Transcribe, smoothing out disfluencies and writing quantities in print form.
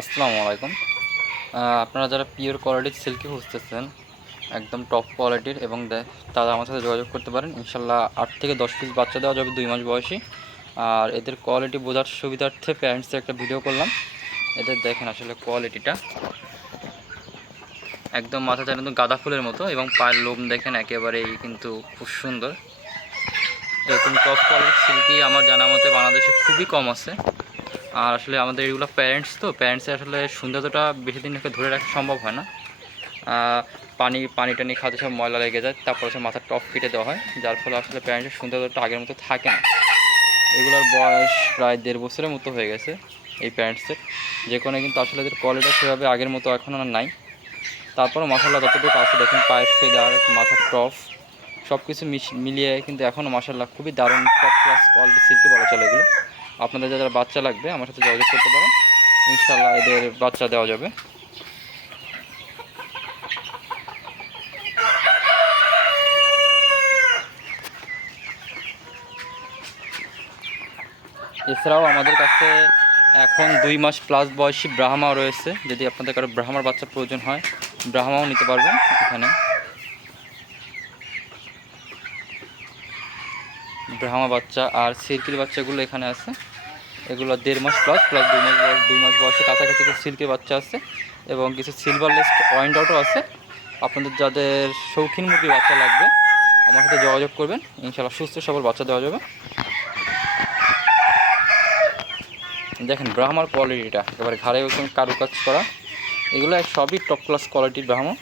আসসালামু আলাইকুম। আপনারা যারা পিওর কোয়ালিটির সিল্কি খুঁজতেছেন, একদম টপ কোয়ালিটির এবং তারা আমার সাথে যোগাযোগ করতে পারেন। ইনশাল্লাহ 8 থেকে 10 পিস বাচ্চা দেওয়া যাবে 2 মাস বয়সী। আর এদের কোয়ালিটি বোঝার সুবিধার্থে প্যারেন্টসের একটা ভিডিও করলাম। এদের দেখেন আসলে কোয়ালিটিটা একদম মাথা চার কিন্তু গাঁদা ফুলের মতো, এবং পায়ের লোম দেখেন একেবারেই কিন্তু খুব সুন্দর। এরকম টপ কোয়ালিটির সিল্কি আমার জানা মতে বাংলাদেশে খুবই কম আছে। আর আসলে আমাদের এগুলো প্যারেন্টসে আসলে সৌন্দর্যটা বেশি দিন ধরে রাখা সম্ভব হয় না। পানি টানি খাতে সব ময়লা লেগে যায়, তারপর হচ্ছে মাথার টপ কেটে দেওয়া হয়, যার ফলে আসলে প্যারেন্টসের সৌন্দর্যটা আগের মতো থাকে না। এগুলোর বয়স প্রায় 1.5 বছরের মতো হয়ে গেছে এই প্যারেন্টসের। যে কোনো কিন্তু আসলে এদের কোয়ালিটি সেভাবে আগের মতো এখন আর নাই। তারপরও মাসাল্লাহ যতটুকু আছে দেখেন, পায়ের ফেদার, মাথার টপ সব কিছু মিলিয়ে কিন্তু এখনও মাসাল্লাহ খুবই দারুণ টপ ক্লাস কোয়ালিটি সিল্কি বলা চলে এগুলো। আপনাদের যারা বাচ্চা লাগবে আমার সাথে যোগাযোগ করতে পারেন, ইনশাল্লাহ এদের বাচ্চা দেওয়া যাবে। এছাড়াও আমাদের কাছে এখন 2 মাস প্লাস বয়সী ব্রাহ্মাও রয়েছে। যদি আপনাদের কারো ব্রাহ্মার বাচ্চা প্রয়োজন হয়, ব্রাহ্মাও নিতে পারবেন। এখানে ব্রাহ্মা বাচ্চা আর সিল্কির বাচ্চাগুলো এখানে আছে। এগুলো 1.5 মাস প্লাস 2 মাস বয়সে কাছাকাছি কিছু সিল্কির বাচ্চা আছে, এবং কিছু সিলভার লিস্ট ওয়াইন্ড আউটও আছে। আপনাদের যাদের শৌখিন মুরগির বাচ্চা লাগবে আমার সাথে যোগাযোগ করবেন, ইনশাআল্লাহ সুস্থ সবল বাচ্চা দেওয়া যাবে। দেখেন ব্রাহ্মার কোয়ালিটিটা একেবারে ঘাড়ে কারুকাজ করা, এগুলো সবই টপ ক্লাস কোয়ালিটির ব্রাহ্মা।